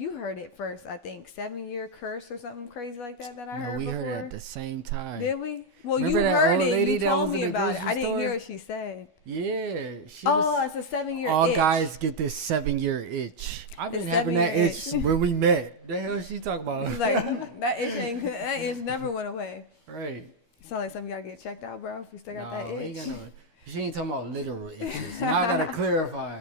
you heard it first, I think. 7-year curse or something crazy like that I heard we before. heard it at the same time. Did we? Well, Remember you that heard old it. lady You that told was in me the about it. grocery I didn't hear store? what she said. Yeah. It's a 7-year all itch. guys get this 7-year itch. I've been The having that 7-year itch when we met. The hell is she talking about? He's like, that itch never went away. Right. Sound like something you gotta get checked out, bro. If you still got that itch. Ain't got no. She ain't talking about literal itches. Now I gotta clarify.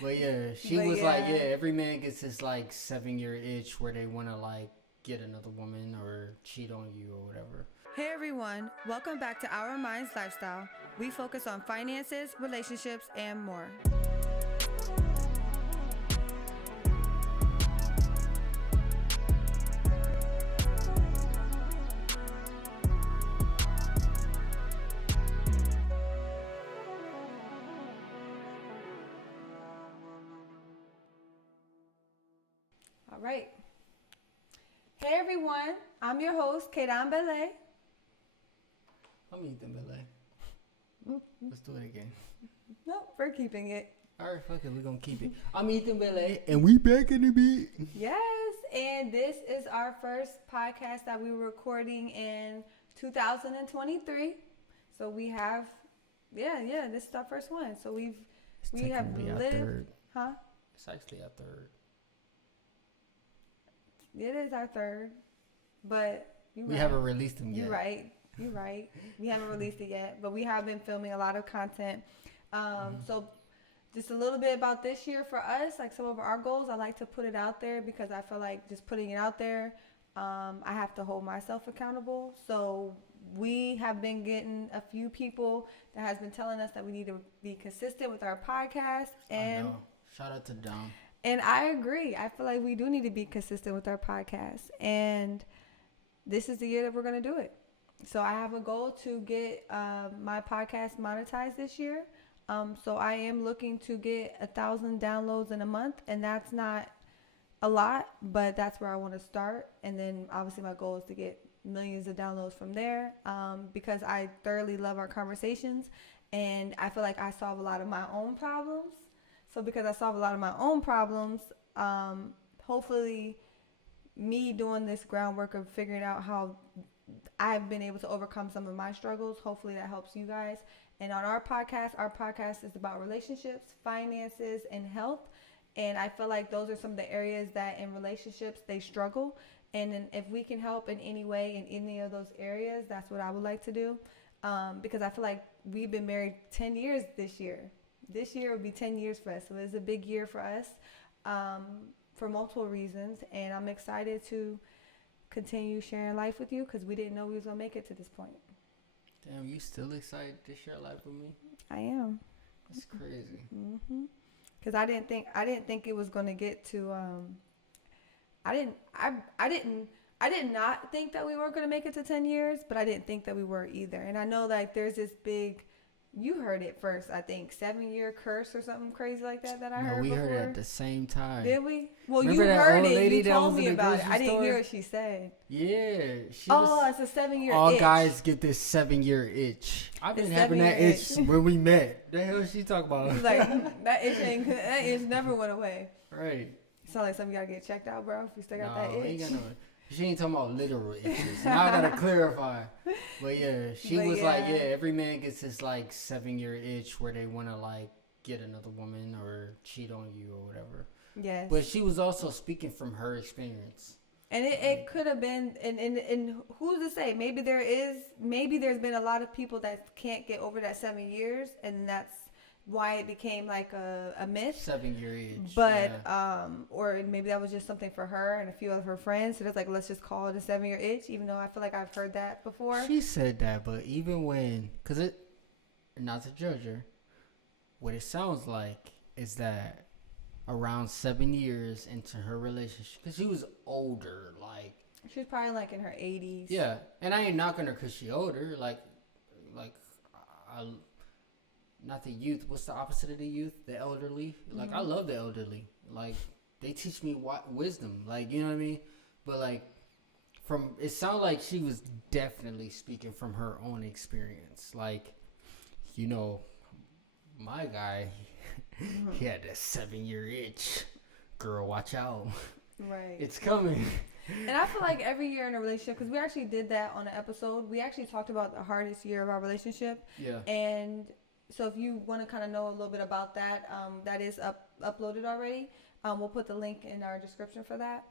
But yeah, she was like, yeah, every man gets this like 7-year itch where they wanna like get another woman or cheat on you or whatever. Hey everyone, welcome back to Our Minds Lifestyle. We focus on finances, relationships, and more. All right. Hey everyone, I'm your host, Kedan Belay. I'm Ethan Belay. Let's do it again. Nope, we're keeping it. Alright, fuck it, we're gonna keep it. I'm Ethan Belay, and we back in the beat. Yes, and this is our first podcast that we were recording in 2023. So we have, this is our first one. So we have lived, third. huh? It's actually our third. It is our third, but we haven't released them yet. You're right. We haven't released it yet, but we have been filming a lot of content. So just a little bit about this year for us, like some of our goals. I like to put it out there because I feel like just putting it out there, I have to hold myself accountable. So we have been getting a few people that has been telling us that we need to be consistent with our podcast. And I know. Shout out to Dom. And I agree. I feel like we do need to be consistent with our podcast. And this is the year that we're going to do it. So I have a goal to get my podcast monetized this year. So I am looking to get 1,000 downloads in a month. And that's not a lot, but that's where I want to start. And then obviously my goal is to get millions of downloads from there because I thoroughly love our conversations. And I feel like I solve a lot of my own problems. So because I solve a lot of my own problems, hopefully me doing this groundwork of figuring out how I've been able to overcome some of my struggles, hopefully that helps you guys. And on our podcast is about relationships, finances, and health. And I feel like those are some of the areas that in relationships they struggle. And then if we can help in any way in any of those areas, that's what I would like to do. Because I feel like we've been married 10 years this year. This year will be 10 years for us. So it's a big year for us for multiple reasons. And I'm excited to continue sharing life with you because we didn't know we was going to make it to this point. Damn, you still excited to share life with me? I am. That's crazy. Because I didn't think it was going to get to, I did not think that we weren't going to make it to 10 years, but I didn't think that we were either. And I know like there's this big, you heard it first, I think, 7-year curse or something crazy like that I heard before. We heard it at the same time. Did we? Well, Remember you that heard old it. lady You that told was in me the about it. grocery I didn't store? hear what she said. Yeah. It's a 7-year all itch. guys get this 7-year itch. I've been having that itch when we met. The hell is she talking about? He's like, that itch never went away. Right. Sound like something you gotta get checked out, bro. If you still got that itch. Ain't got no. She ain't talking about literal itches. Now I gotta clarify. But yeah, she was like, yeah, every man gets this like 7-year itch where they wanna like get another woman or cheat on you or whatever. Yes. But she was also speaking from her experience. And it could have been, and who's to say? Maybe there's been a lot of people that can't get over that 7 years, and that's why it became like a myth. 7-year itch. But or maybe that was just something for her and a few of her friends. So it's like, let's just call it a 7-year itch, even though I feel like I've heard that before. She said that, but even when, not to judge her, what it sounds like is that around 7 years into her relationship, because she was older, like she was probably like in her 80s. Yeah, and I ain't knocking her because she older, not the youth. What's the opposite of the youth? The elderly. Like I love the elderly. Like they teach me wisdom. Like you know what I mean. But like it sounded like she was definitely speaking from her own experience. Like you know, my guy, he had that 7-year itch. Girl, watch out. Right. It's coming. And I feel like every year in a relationship, because we actually did that on an episode, we actually talked about the hardest year of our relationship. Yeah. And so if you want to kind of know a little bit about that, that is uploaded already. We'll put the link in our description for that.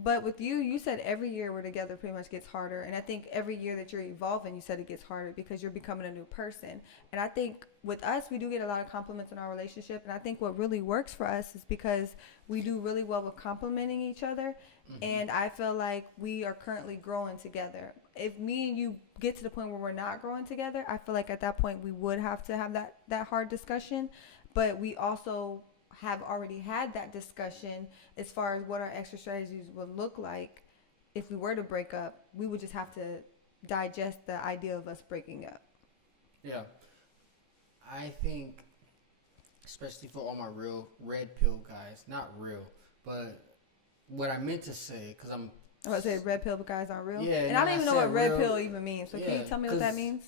But with you, you said every year we're together pretty much gets harder. And I think every year that you're evolving, you said it gets harder because you're becoming a new person. And I think with us, we do get a lot of compliments in our relationship. And I think what really works for us is because we do really well with complimenting each other. Mm-hmm. And I feel like we are currently growing together. If me and you get to the point where we're not growing together, I feel like at that point we would have to have that hard discussion. But we also have already had that discussion as far as what our extra strategies would look like if we were to break up. We would just have to digest the idea of us breaking up. Yeah. I think, especially for all my real red pill guys, not real, but what I meant to say, because I'm about to say red pill guys aren't real? Yeah. And I don't even know what red pill even means. So can you tell me what that means?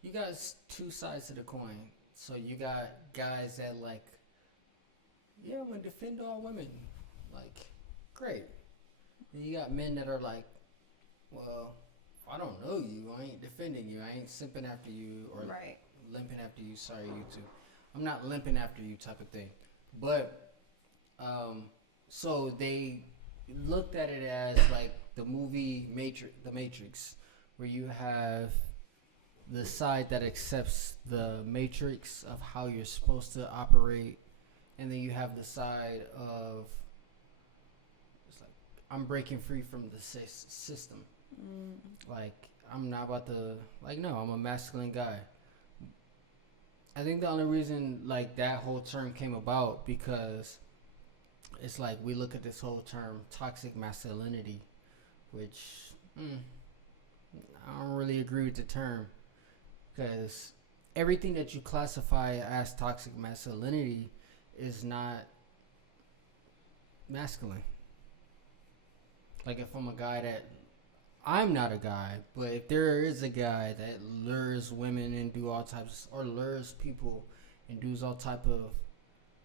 You got two sides to the coin. So you got guys that like, yeah, I'm gonna defend all women. Like, great. And you got men that are like, well, if I don't know you, I ain't defending you. I ain't simping after you or right. limping after you. Sorry, you two. I'm not limping after you type of thing. But, so they looked at it as like the movie The Matrix, where you have the side that accepts the matrix of how you're supposed to operate, and then you have the side of it's like I'm breaking free from the system. Like I'm not about to no, I'm a masculine guy. I think the only reason like that whole term came about because it's like we look at this whole term toxic masculinity, which I don't really agree with the term. Because everything that you classify as toxic masculinity is not masculine. Like if I'm a guy I'm not a guy, but if there is a guy that lures women and do all types, or lures people and does all type of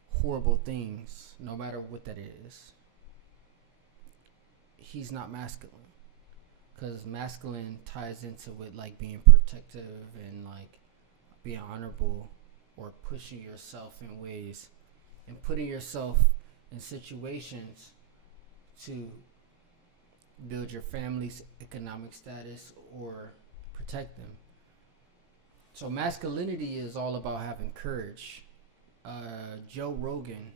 horrible things, no matter what that is, he's not masculine. Because masculine ties into with like being protective and like being honorable or pushing yourself in ways and putting yourself in situations to build your family's economic status or protect them. So masculinity is all about having courage. Joe Rogan,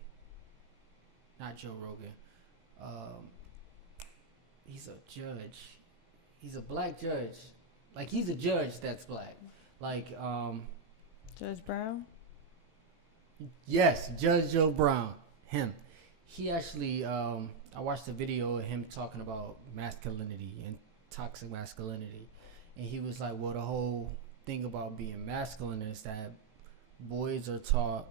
he's a judge. He's a black judge. Like, he's a judge that's black. Like, Judge Brown? Yes, Judge Joe Brown. Him. He actually, I watched a video of him talking about masculinity and toxic masculinity. And he was like, well, the whole thing about being masculine is that boys are taught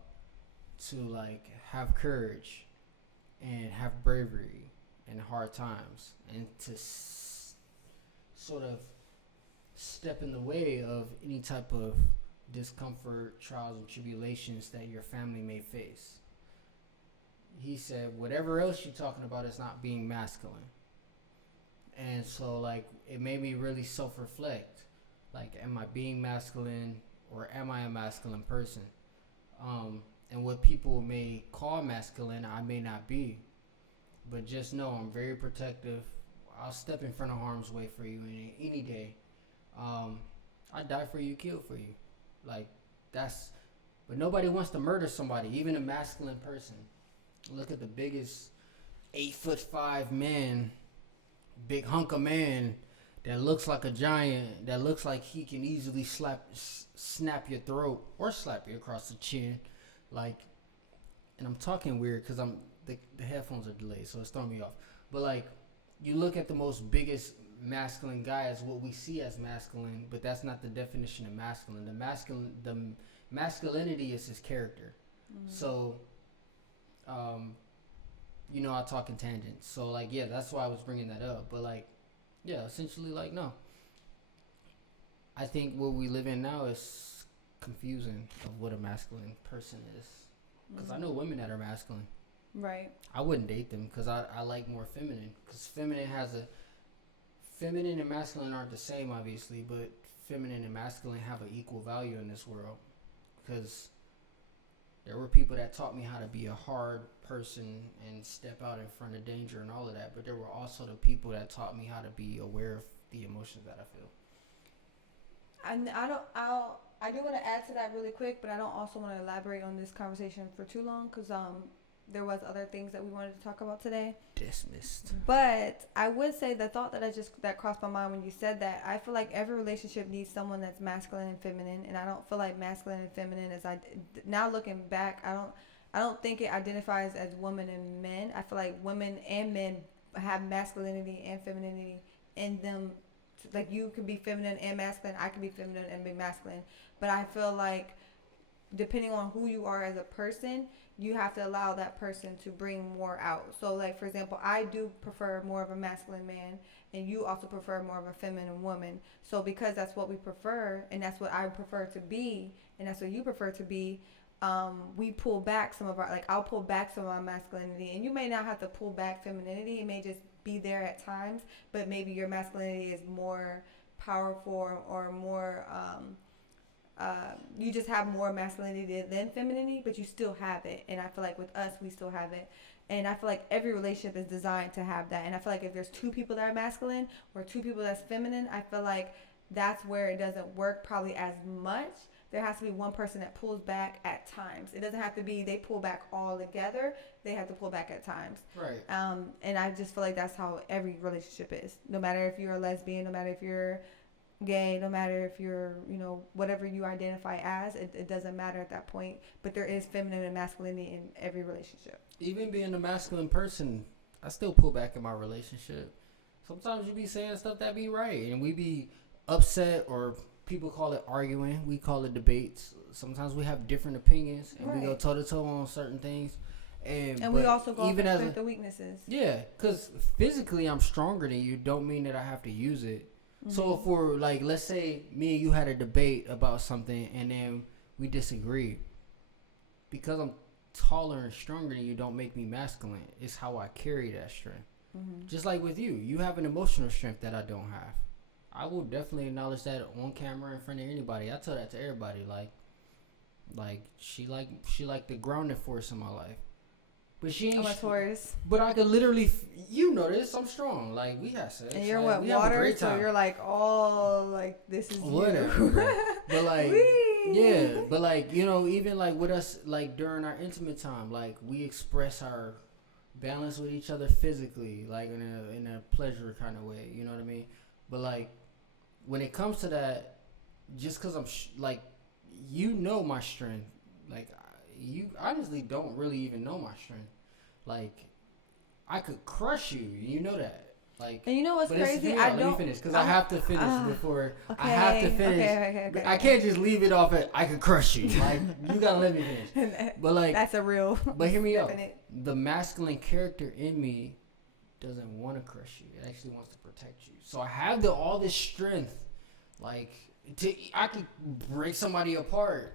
to, like, have courage and have bravery in hard times. And to sort of step in the way of any type of discomfort, trials, and tribulations that your family may face. He said, whatever else you're talking about is not being masculine. And so, like, it made me really self-reflect. Like, am I being masculine or am I a masculine person? And what people may call masculine, I may not be. But just know I'm very protective. I'll step in front of harm's way for you any day. I die for you, kill for you. Like, that's... But nobody wants to murder somebody, even a masculine person. Look at the biggest 8'5" man, big hunk of man that looks like a giant, that looks like he can easily snap your throat or slap you across the chin. Like, and I'm talking weird because the headphones are delayed, so it's throwing me off. But like, you look at the most biggest masculine guy as what we see as masculine, but that's not the definition of masculine. The masculinity is his character. Mm-hmm. So, I talk in tangents. So like, yeah, that's why I was bringing that up. But like, yeah, essentially, like, no. I think what we live in now is confusing of what a masculine person is. Because I know women that are masculine. Right. I wouldn't date them because I like more feminine. Because feminine and masculine aren't the same, obviously, but feminine and masculine have an equal value in this world. Because there were people that taught me how to be a hard person and step out in front of danger and all of that. But there were also the people that taught me how to be aware of the emotions that I feel. I do want to add to that really quick, but I don't also want to elaborate on this conversation for too long because there was other things that we wanted to talk about today. Dismissed. But I would say the thought that crossed my mind when you said that, I feel like every relationship needs someone that's masculine and feminine, and I don't feel like masculine and feminine now looking back, I don't think it identifies as women and men. I feel like women and men have masculinity and femininity in them. Like you could be feminine and masculine, I could be feminine and be masculine, but I feel like depending on who you are as a person, you have to allow that person to bring more out. So like, for example, I do prefer more of a masculine man, and you also prefer more of a feminine woman. So because that's what we prefer, and that's what I prefer to be, and that's what you prefer to be, we pull back some of our, like I'll pull back some of my masculinity, and you may not have to pull back femininity. It may just be there at times, but maybe your masculinity is more powerful or more you just have more masculinity than femininity, but you still have it. And I feel like with us, we still have it. And I feel like every relationship is designed to have that. And I feel like if there's two people that are masculine or two people that's feminine, I feel like that's where it doesn't work probably as much. There has to be one person that pulls back at times. It doesn't have to be they pull back all together. They have to pull back at times. Right. And I just feel like that's how every relationship is. No matter if you're a lesbian, no matter if you're gay, no matter if you're, whatever you identify as, it doesn't matter at that point. But there is feminine and masculinity in every relationship. Even being a masculine person, I still pull back in my relationship. Sometimes you be saying stuff that be right, and we be upset, or people call it arguing. We call it debates. Sometimes we have different opinions, and we go toe to toe on certain things. And we also go even as the weaknesses. Yeah, because physically I'm stronger than you. Don't mean that I have to use it. Mm-hmm. So if we're like, let's say me and you had a debate about something, and then we disagree. Because I'm taller and stronger than you, don't make me masculine. It's how I carry that strength. Mm-hmm. Just like with you, you have an emotional strength that I don't have. I will definitely acknowledge that on camera in front of anybody. I tell that to everybody. Like she like the grounding force in my life. But she ain't. I'm a Taurus. But I could literally, this. I'm strong. Like we have sex. And you're water, so you're like all like this is whatever. You. But like, yeah. But like even like with us, like during our intimate time, like we express our balance with each other physically, like in a pleasure kind of way. You know what I mean? But like when it comes to that, just because I'm my strength, like you honestly don't really even know my strength. Like I could crush you, you know that. Like, and you know what's crazy? Let me finish because I have to finish before I have to finish. Okay. I can't just leave it off at I could crush you. Like you gotta let me finish. But like that's a real. But hear me out. The masculine character in me doesn't want to crush you. It actually wants to protect you. So I have all this strength, like I could break somebody apart.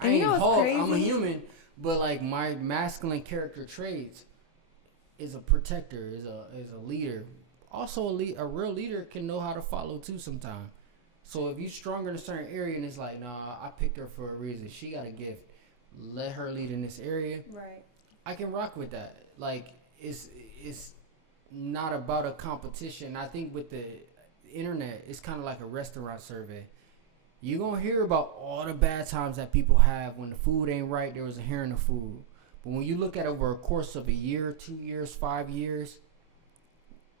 I ain't Hulk. Crazy? I'm a human, but like my masculine character traits is a protector, is a leader. Also, a real leader can know how to follow too sometimes. So if you're stronger in a certain area and it's like, nah, I picked her for a reason. She got a gift. Let her lead in this area. Right. I can rock with that. Like it's not about a competition. I think with the internet, it's kind of like a restaurant survey. You're going to hear about all the bad times that people have when the food ain't right. There was a hair in the food. But when you look at over a course of a year, 2 years, 5 years,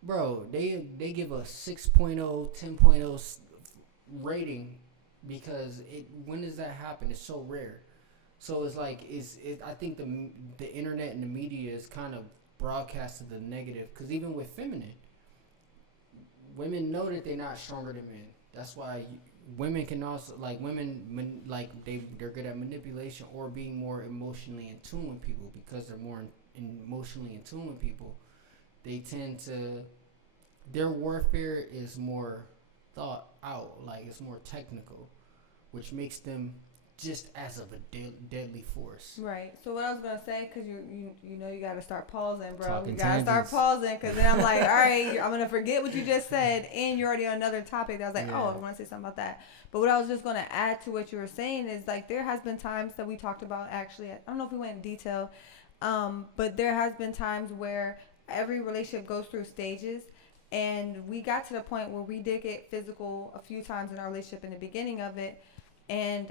bro, they give a 6.0, 10.0 rating because when does that happen? It's so rare. So it's like, I think the internet and the media is kind of broadcasted the negative. Because even with feminine, women know that they're not stronger than men. That's why women can also, like women, they're good at manipulation or being more emotionally in tune with people. Because they're more emotionally in tune with people, they tend to, their warfare is more thought out, like it's more technical, which makes them just as of a deadly force. Right. So what I was gonna say, cause you know you gotta start pausing, bro. Talking You gotta start tangents. pausing, cause then I'm like, all right, I'm gonna forget what you just said, and you're already on another topic. That I was like, Yeah. oh, I want to say something about that. But what I was just gonna add to what you were saying is like there has been times that we talked about. Actually, I don't know if we went in detail, but there has been times where every relationship goes through stages. And we got to the point where we did get physical a few times in our relationship in the beginning of it. And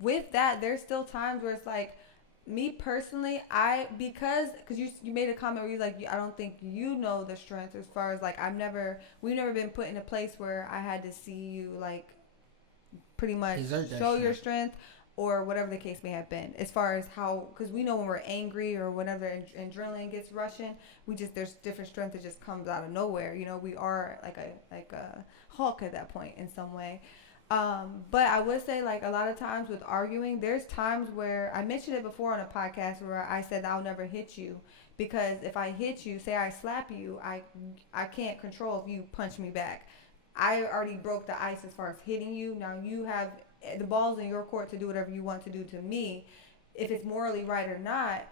with that, there's still times where it's like, me personally, because you made a comment where you're like, I don't think you know the strength as far as like, we've never been put in a place where I had to see you like pretty much show your strength or whatever the case may have been, as far as how, because we know when we're angry or whenever adrenaline gets rushing, there's different strength that just comes out of nowhere. You know, we are like a Hulk at that point in some way. But I would say like a lot of times with arguing, there's times where I mentioned it before on a podcast where I said I'll never hit you, because if I hit you, say I slap you, I can't control if you punch me back. I already broke the ice as far as hitting you. Now you have the ball's in your court to do whatever you want to do to me. If it's morally right or not,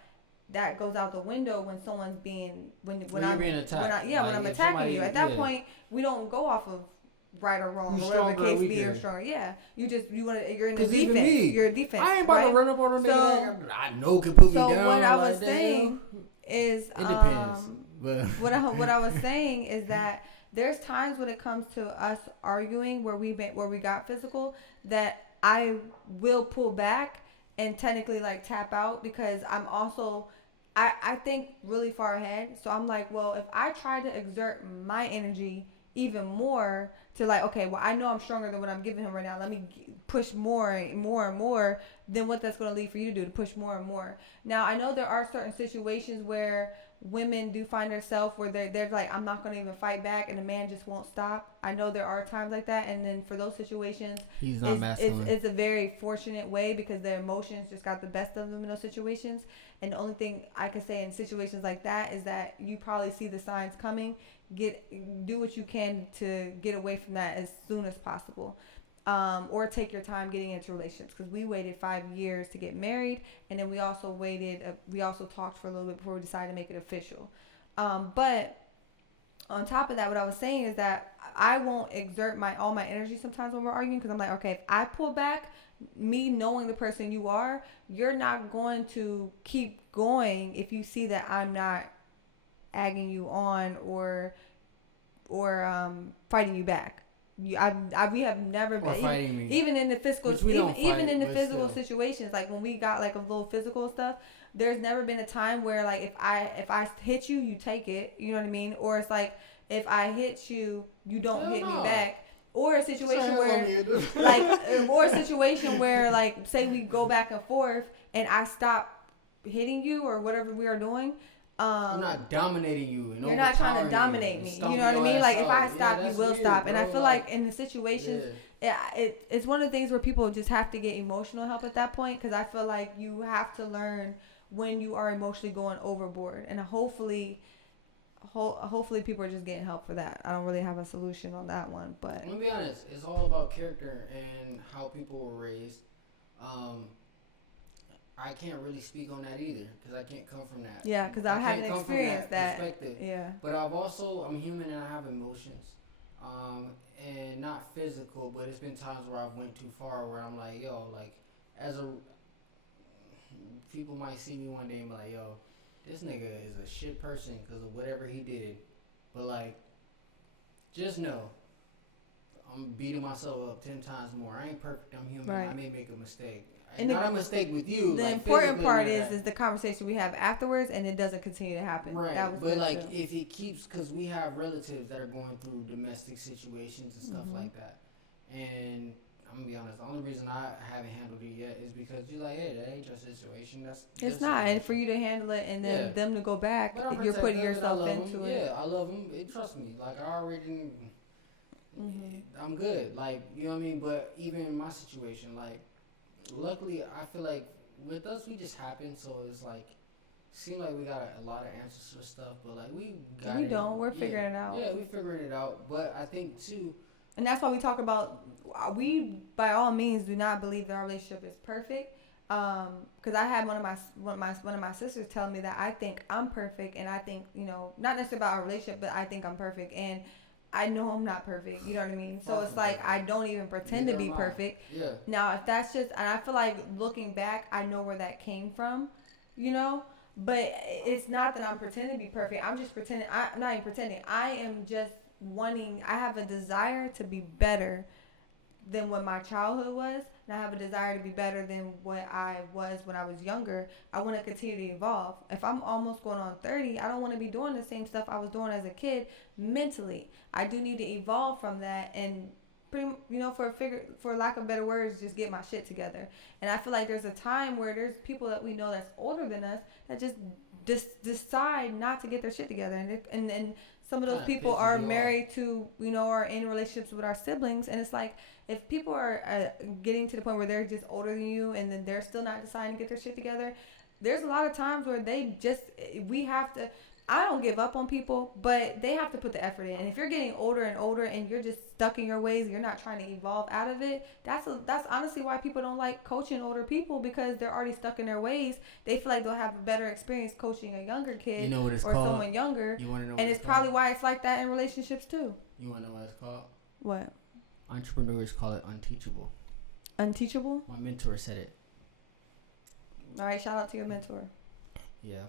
that goes out the window when someone's when I'm being attacked. When I'm attacking you. At that point, we don't go off of right or wrong, or whatever the case be, or stronger. Yeah, you're in the defense. You're a defense. I ain't about to run up on a nigga that I know can put me down. So what I was saying is, it depends. But what I was saying is that there's times when it comes to us arguing where we got physical that I will pull back and technically like tap out, because I'm also I think really far ahead. So I'm like, well, if I try to exert my energy even more to like, okay, well, I know I'm stronger than what I'm giving him right now. Let me push more and more. Then what that's going to lead for you to do, to push more and more. Now, I know there are certain situations where women do find themselves where they're like, I'm not going to even fight back, and the man just won't stop. I know there are times like that, and then for those situations, he's not masculine. It's a very fortunate way, because their emotions just got the best of them in those situations. And the only thing I can say in situations like that is that you probably see the signs coming. Do what you can to get away from that as soon as possible, or take your time getting into relationships, because we waited 5 years to get married, and then we also talked for a little bit before we decided to make it official. But on top of that, what I was saying is that I won't exert all my energy sometimes when we're arguing, because I'm like, okay, if I pull back, me knowing the person you are, you're not going to keep going if you see that I'm not egging you on or fighting you back. We have never been even in the physical situations, like when we got like a little physical stuff. There's never been a time where like if I hit you, you take it. You know what I mean? Or it's like if I hit you, you don't hit me back. Or a situation where like say we go back and forth and I stop hitting you or whatever we are doing. I'm not dominating you. You're not trying to dominate me. You know what I mean? Like if I stop, you will stop. Bro. And I feel like in the situations, it's one of the things where people just have to get emotional help at that point, because I feel like you have to learn when you are emotionally going overboard, and hopefully people are just getting help for that. I don't really have a solution on that one, but I'm gonna be honest, it's all about character and how people were raised. I can't really speak on that either, because I can't come from that. Yeah, because I haven't experienced that. Yeah. But I'm human and I have emotions, and not physical. But it's been times where I've went too far, where I'm like, yo, like people might see me one day and be like, yo, this nigga is a shit person because of whatever he did. But like, just know, I'm beating myself up 10 times more. I ain't perfect. I'm human. Right. I may make a mistake. And not a mistake with you. The important part is the conversation we have afterwards, and it doesn't continue to happen. Right. But like, if it keeps, because we have relatives that are going through domestic situations and stuff like that, and I'm gonna be honest, the only reason I haven't handled it yet is because you're like, hey, that ain't your situation. It's not, and for you to handle it and then them to go back, you're putting yourself into it. Yeah, I love them. Trust me, like I already, I'm good. Like, you know what I mean. But even in my situation, like, luckily, I feel like with us, we just happen. So it's like, seem like we got a lot of answers for stuff, but like we're figuring it out. Yeah, we're figuring it out. But I think too, And that's why we talk about, we by all means do not believe that our relationship is perfect. Because I had one of my sisters tell me that I think I'm perfect, and I think, not necessarily about our relationship, but I think I'm perfect, and I know I'm not perfect. You know what I mean? So it's like I don't even pretend to be perfect. Yeah. Now, if that's just, and I feel like looking back, I know where that came from, But it's not that I'm pretending to be perfect. I'm just pretending. I'm not even pretending. I am just wanting. I have a desire to be better than what my childhood was, and I have a desire to be better than what I was when I was younger. I want to continue to evolve. If I'm almost going on 30, I don't want to be doing the same stuff I was doing as a kid mentally. I do need to evolve from that and for lack of better words, just get my shit together. And I feel like there's a time where there's people that we know that's older than us that just decide not to get their shit together, and some of those people are married to, are in relationships with our siblings, and it's like, if people are getting to the point where they're just older than you and then they're still not deciding to get their shit together, there's a lot of times where we have to, I don't give up on people, but they have to put the effort in. And if you're getting older and older and you're just stuck in your ways, you're not trying to evolve out of it, that's honestly why people don't like coaching older people, because they're already stuck in their ways. They feel like they'll have a better experience coaching a younger kid or someone younger. You want to know? And it's probably why it's like that in relationships too. You want to know what it's called? What? Entrepreneurs call it unteachable. Unteachable? My mentor said it. All right, shout out to your mentor. Yeah.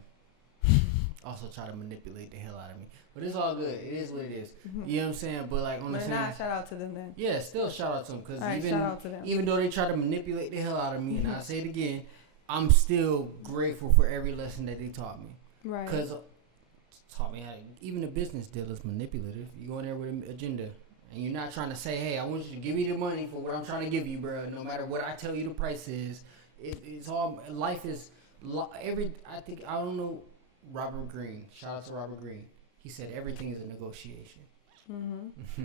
Also try to manipulate the hell out of me, but it's all good. It is what it is. Mm-hmm. You know what I'm saying? But like on the same, shout out to them then. Yeah, still shout out to them, because right, even though they try to manipulate the hell out of me, and I say it again, I'm still grateful for every lesson that they taught me. Right. Because taught me how even a business deal is manipulative. You go in there with an agenda, and you're not trying to say, hey, I want you to give me the money for what I'm trying to give you, bro. No matter what I tell you the price is, it's all, life is I don't know. Robert Greene, shout out to Robert Greene. He said everything is a negotiation. Mm-hmm.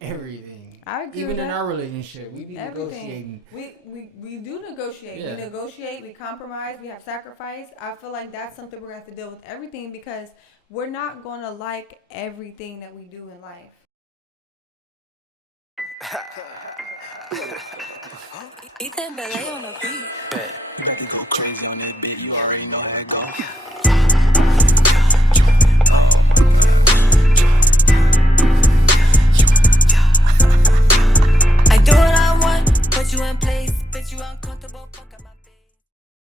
Everything. I agree. Even with in that. our relationship, we be negotiating. We do negotiate. Yeah. We negotiate. We compromise. We have sacrifice. I feel like that's something we're gonna have to deal with everything, because we're not gonna like everything that we do in life. Ethan Belay on the beat. You got to go crazy on that beat. You already know how it goes.